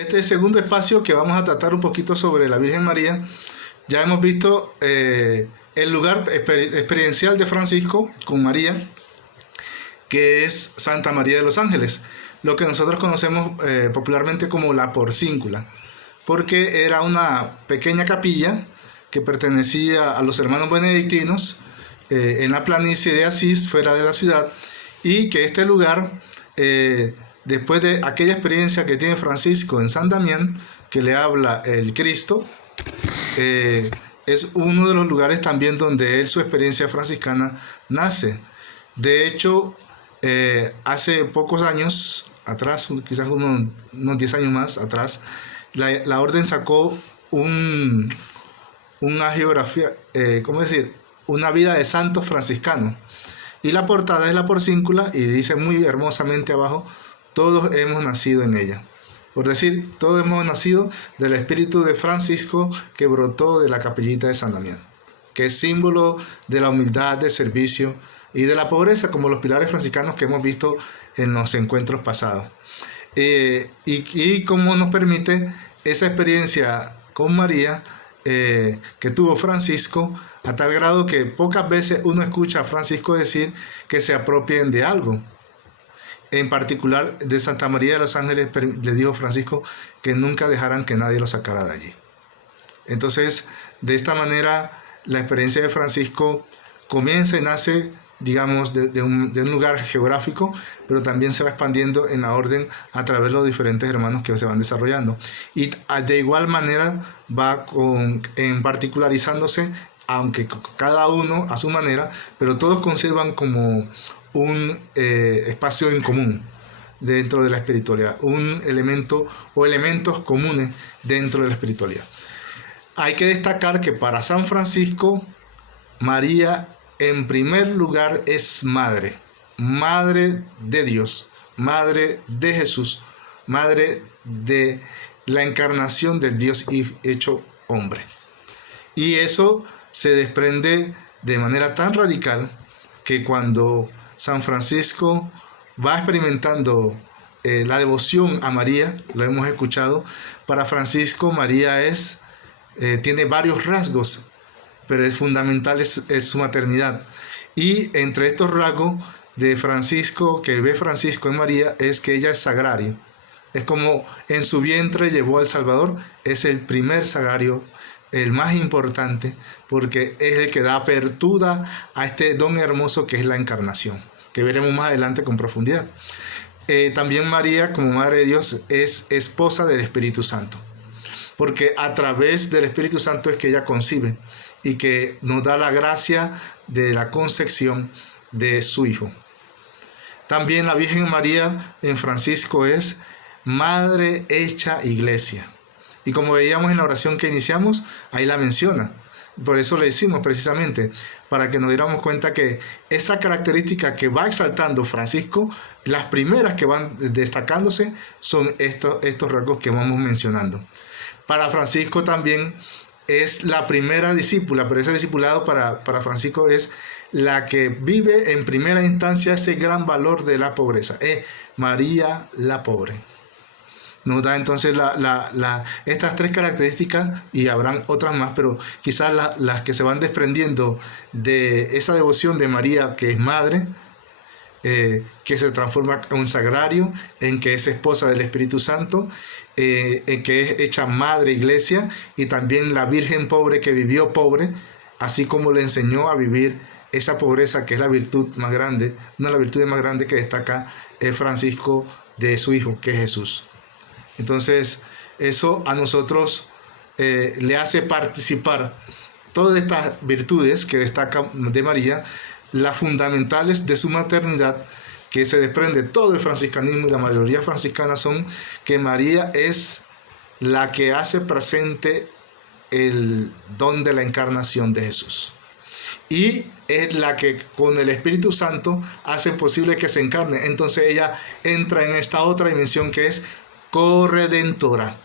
Este segundo espacio que vamos a tratar un poquito sobre la Virgen María, ya hemos visto el lugar experiencial de Francisco con María, que es Santa María de los Ángeles, lo que nosotros conocemos popularmente como la Porcíncula, porque era una pequeña capilla que pertenecía a los hermanos benedictinos en la planicie de Asís, fuera de la ciudad, y que este lugar, después de aquella experiencia que tiene Francisco en San Damián, que le habla el Cristo, es uno de los lugares también donde él, su experiencia franciscana nace. De hecho, hace pocos años atrás, quizás unos 10 años más atrás, la orden sacó una geografía, ¿cómo decir? Una vida de santos franciscanos. Y la portada es la Porcíncula y dice muy hermosamente abajo: todos hemos nacido en ella. Por decir, todos hemos nacido del espíritu de Francisco que brotó de la capillita de San Damián, que es símbolo de la humildad, de servicio y de la pobreza, como los pilares franciscanos que hemos visto en los encuentros pasados. Y cómo nos permite esa experiencia con María que tuvo Francisco, a tal grado que pocas veces uno escucha a Francisco decir que se apropien de algo. En particular de Santa María de los Ángeles le dijo Francisco que nunca dejaran que nadie lo sacara de allí. Entonces, de esta manera, la experiencia de Francisco comienza y nace, digamos, de un lugar geográfico, pero también se va expandiendo en la orden a través de los diferentes hermanos que se van desarrollando. Y de igual manera va en particularizándose, aunque cada uno a su manera, pero todos conservan como un espacio en común dentro de la espiritualidad, un elemento o elementos comunes dentro de la espiritualidad. Hay que destacar que para San Francisco, María en primer lugar es madre, madre de Dios, madre de Jesús, madre de la encarnación del Dios hecho hombre. Y eso se desprende de manera tan radical que cuando San Francisco va experimentando la devoción a María, lo hemos escuchado, para Francisco María tiene varios rasgos, pero es fundamental es su maternidad. Y entre estos rasgos de Francisco, que ve Francisco en María, es que ella es sagrario. Es como en su vientre llevó al Salvador, es el primer sagrario, el más importante, porque es el que da apertura a este don hermoso que es la encarnación, que veremos más adelante con profundidad. También María, como Madre de Dios, es esposa del Espíritu Santo, porque a través del Espíritu Santo es que ella concibe y que nos da la gracia de la concepción de su Hijo. También la Virgen María en Francisco es Madre hecha Iglesia. Y como veíamos en la oración que iniciamos, ahí la menciona. Por eso le decimos precisamente, para que nos diéramos cuenta que esa característica que va exaltando Francisco, las primeras que van destacándose son estos rasgos que vamos mencionando. Para Francisco también es la primera discípula, pero ese discipulado para Francisco es la que vive en primera instancia ese gran valor de la pobreza. María la pobre. Nos da entonces estas tres características, y habrán otras más, pero quizás las que se van desprendiendo de esa devoción de María, que es madre, que se transforma en un sagrario, en que es esposa del Espíritu Santo, en que es hecha madre iglesia, y también la Virgen pobre que vivió pobre, así como le enseñó a vivir esa pobreza que es la virtud más grande, una de las virtudes más grandes que destaca Francisco de su Hijo, que es Jesús. Entonces, eso a nosotros le hace participar todas estas virtudes que destacan de María, las fundamentales de su maternidad, que se desprende todo el franciscanismo y la mayoría franciscana, son que María es la que hace presente el don de la encarnación de Jesús. Y es la que con el Espíritu Santo hace posible que se encarne. Entonces ella entra en esta otra dimensión que es corredentora.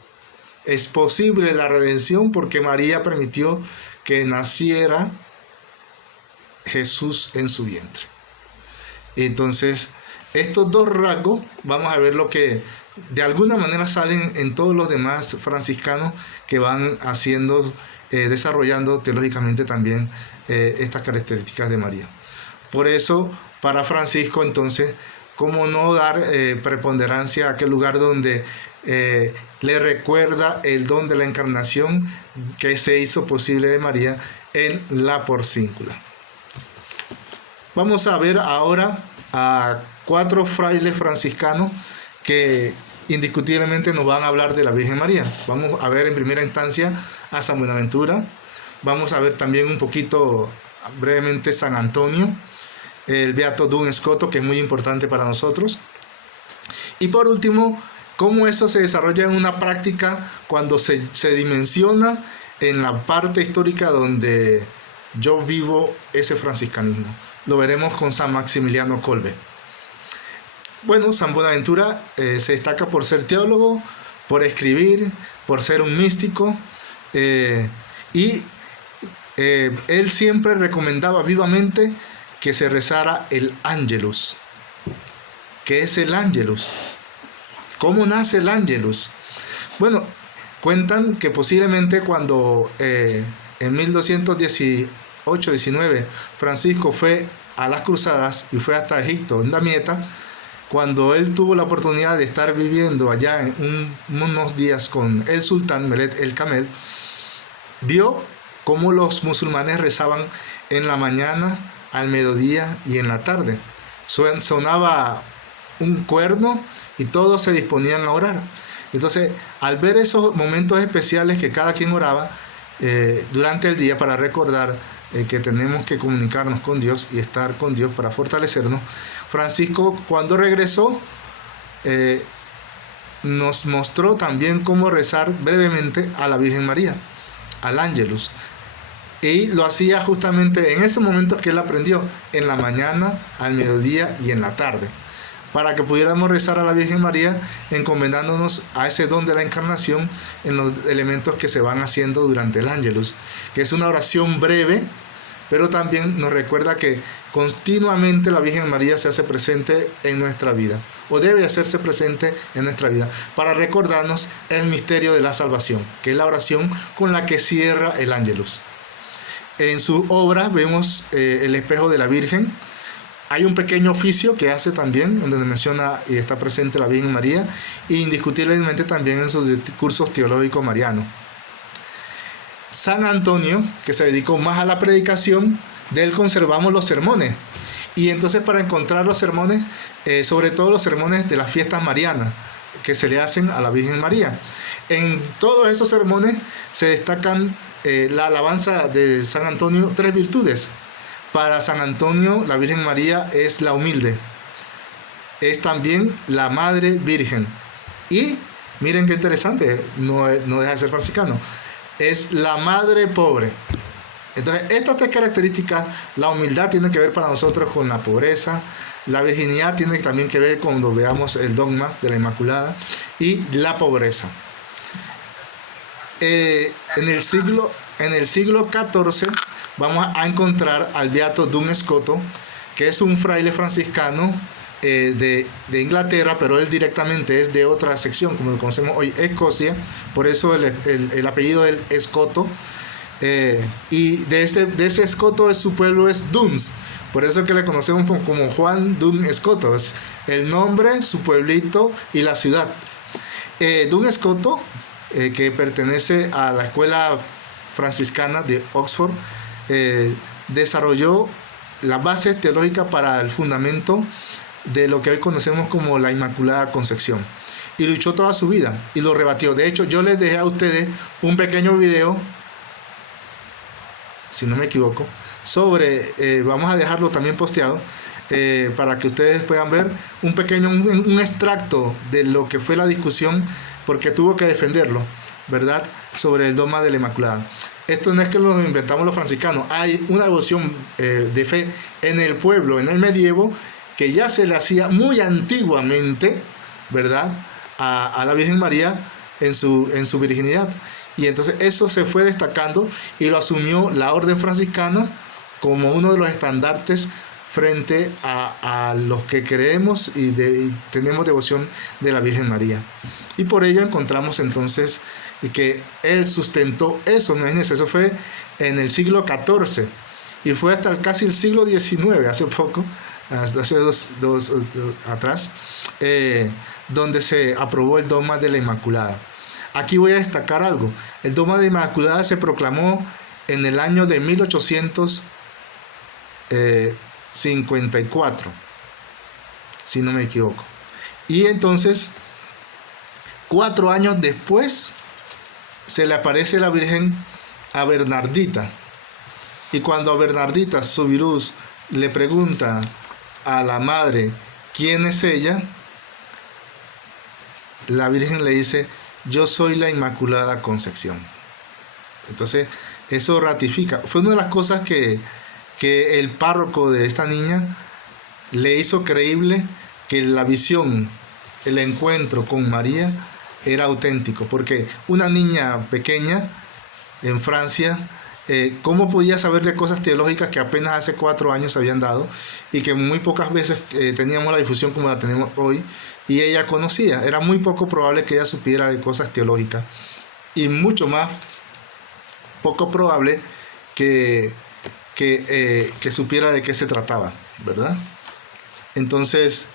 Es posible la redención porque María permitió que naciera Jesús en su vientre. Entonces, estos dos rasgos, vamos a ver lo que de alguna manera salen en todos los demás franciscanos que van haciendo, desarrollando teológicamente también estas características de María. Por eso, para Francisco, entonces, ¿cómo no dar preponderancia a aquel lugar donde le recuerda el don de la encarnación que se hizo posible de María en la porcíncula? Vamos a ver ahora a 4 frailes franciscanos que indiscutiblemente nos van a hablar de la Virgen María. Vamos a ver en primera instancia a San Buenaventura, vamos a ver también un poquito brevemente San Antonio, el beato Duns Scoto, que es muy importante para nosotros, y por último, cómo eso se desarrolla en una práctica cuando se dimensiona en la parte histórica donde yo vivo ese franciscanismo. Lo veremos con San Maximiliano Kolbe. Bueno, San Buenaventura se destaca por ser teólogo, por escribir, por ser un místico, y él siempre recomendaba vivamente que se rezara el Ángelus. ¿Qué es el Ángelus? ¿Cómo nace el Ángelus? Bueno, cuentan que posiblemente cuando en 1218-19 Francisco fue a las cruzadas y fue hasta Egipto, en Damieta, cuando él tuvo la oportunidad de estar viviendo allá en unos días con el sultán Melek el Kamel, vio cómo los musulmanes rezaban en la mañana, al mediodía y en la tarde. Sonaba un cuerno y todos se disponían a orar. Entonces, al ver esos momentos especiales que cada quien oraba durante el día para recordar que tenemos que comunicarnos con Dios y estar con Dios para fortalecernos, Francisco, cuando regresó, nos mostró también cómo rezar brevemente a la Virgen María, al Ángelus. Y lo hacía justamente en ese momento que él aprendió, en la mañana, al mediodía y en la tarde, para que pudiéramos rezar a la Virgen María encomendándonos a ese don de la encarnación en los elementos que se van haciendo durante el Ángelus, que es una oración breve, pero también nos recuerda que continuamente la Virgen María se hace presente en nuestra vida, o debe hacerse presente en nuestra vida, para recordarnos el misterio de la salvación, que es la oración con la que cierra el Ángelus. En su obra vemos el espejo de la Virgen. Hay un pequeño oficio que hace también, donde menciona y está presente la Virgen María, e indiscutiblemente también en sus discursos teológicos marianos. San Antonio, que se dedicó más a la predicación, de él conservamos los sermones. Y entonces, para encontrar los sermones, sobre todo los sermones de las fiestas marianas, que se le hacen a la Virgen María. En todos esos sermones se destacan la alabanza de San Antonio, 3 virtudes. Para San Antonio, la Virgen María es la humilde, es también la Madre Virgen, y miren qué interesante, no deja de ser franciscano, es la Madre Pobre. Entonces, estas 3 características, la humildad tiene que ver para nosotros con la pobreza, la virginidad tiene también que ver cuando veamos el dogma de la Inmaculada, y la pobreza. En el siglo XIV vamos a encontrar al beato Duns Scoto, que es un fraile franciscano de Inglaterra, pero él directamente es de otra sección, como lo conocemos hoy, Escocia, por eso el apellido del Scoto, y de ese Scoto su pueblo es Duns, por eso que le conocemos como Juan Duns Scoto, es el nombre, su pueblito y la ciudad. Duns Scoto, que pertenece a la escuela franciscana de Oxford, desarrolló las bases teológicas para el fundamento de lo que hoy conocemos como la Inmaculada Concepción, y luchó toda su vida y lo rebatió. De hecho, yo les dejé a ustedes un pequeño video, si no me equivoco, sobre, vamos a dejarlo también posteado, para que ustedes puedan ver un extracto de lo que fue la discusión, porque tuvo que defenderlo, ¿verdad?, sobre el dogma de la Inmaculada. Esto no es que lo inventamos los franciscanos, hay una devoción de fe en el pueblo, en el medievo, que ya se le hacía muy antiguamente, ¿verdad?, a la Virgen María en su virginidad. Y entonces eso se fue destacando y lo asumió la orden franciscana como uno de los estandartes frente a los que creemos y tenemos devoción de la Virgen María. Y por ello encontramos entonces que él sustentó eso. Imagínense, eso fue en el siglo XIV y fue hasta casi el siglo XIX, hace poco, hace dos atrás, donde se aprobó el dogma de la Inmaculada. Aquí voy a destacar algo. El dogma de la Inmaculada se proclamó en el año de 1854, si no me equivoco. Y entonces, 4 años después, se le aparece la Virgen a Bernardita. Y cuando a Bernardita Subirús le pregunta a la madre quién es ella, la Virgen le dice: yo soy la Inmaculada Concepción. Entonces, eso ratifica. Fue una de las cosas que el párroco de esta niña le hizo creíble que la visión, el encuentro con María era auténtico, porque una niña pequeña en Francia, ¿cómo podía saber de cosas teológicas que apenas hace 4 años se habían dado y que muy pocas veces teníamos la difusión como la tenemos hoy? Y ella conocía. Era muy poco probable que ella supiera de cosas teológicas y mucho más poco probable que supiera de qué se trataba, ¿verdad? Entonces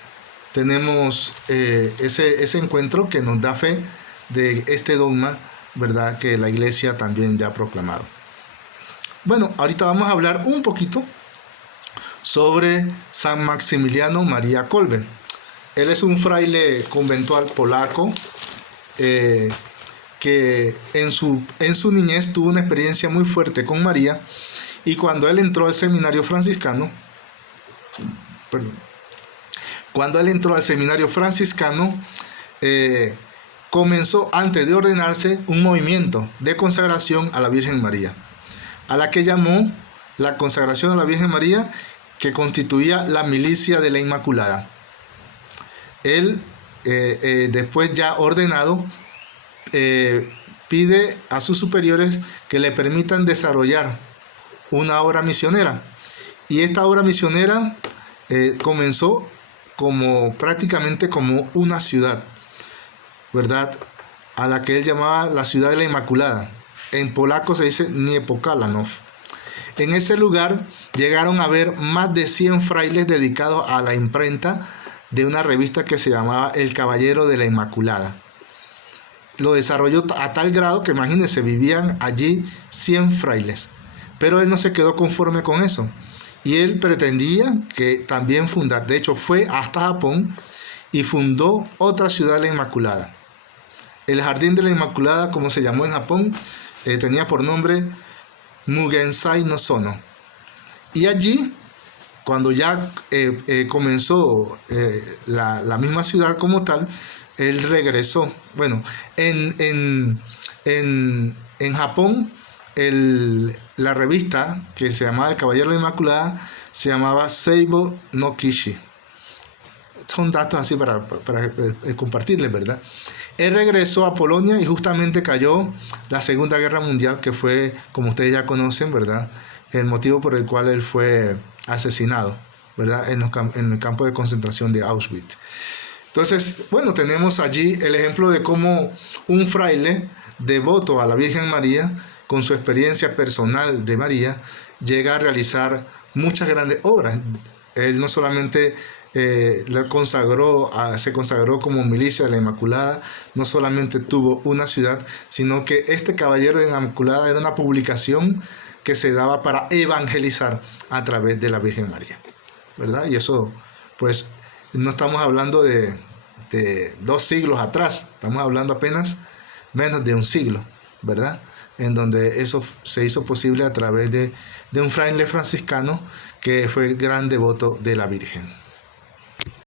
tenemos ese encuentro que nos da fe de este dogma, ¿verdad?, que la Iglesia también ya ha proclamado. Bueno, ahorita vamos a hablar un poquito sobre San Maximiliano María Kolbe. Él es un fraile conventual polaco que en su niñez tuvo una experiencia muy fuerte con María, y cuando él entró al seminario franciscano, comenzó, antes de ordenarse, un movimiento de consagración a la Virgen María, a la que llamó la consagración a la Virgen María, que constituía la milicia de la Inmaculada. Él, después ya ordenado, pide a sus superiores que le permitan desarrollar una obra misionera. Y esta obra misionera comenzó prácticamente como una ciudad, ¿verdad?, a la que él llamaba la ciudad de la Inmaculada. En polaco se dice Niepokalanów. En ese lugar llegaron a haber más de 100 frailes dedicados a la imprenta de una revista que se llamaba El Caballero de la Inmaculada. Lo desarrolló a tal grado que, imagínense, vivían allí 100 frailes. Pero él no se quedó conforme con eso. Y él pretendía que también fundar, de hecho fue hasta Japón y fundó otra ciudad de la Inmaculada. El Jardín de la Inmaculada, como se llamó en Japón, tenía por nombre Mugensai no Sono. Y allí, cuando ya comenzó la misma ciudad como tal, él regresó. Bueno, en Japón, la revista que se llamaba El Caballero de la Inmaculada se llamaba Seibo no Kishi. Son datos así para compartirles, ¿verdad? Él regresó a Polonia y justamente cayó la Segunda Guerra Mundial, que fue, como ustedes ya conocen, ¿verdad?, el motivo por el cual él fue asesinado, ¿verdad?, en el campo de concentración de Auschwitz. Entonces, bueno, tenemos allí el ejemplo de cómo un fraile devoto a la Virgen María, con su experiencia personal de María, llega a realizar muchas grandes obras. Él no solamente se consagró como milicia de la Inmaculada, no solamente tuvo una ciudad, sino que este Caballero de la Inmaculada era una publicación que se daba para evangelizar a través de la Virgen María, ¿verdad? Y eso, pues, no estamos hablando de 2 siglos atrás, estamos hablando apenas menos de un siglo, ¿verdad?, en donde eso se hizo posible a través de un fraile franciscano que fue gran devoto de la Virgen.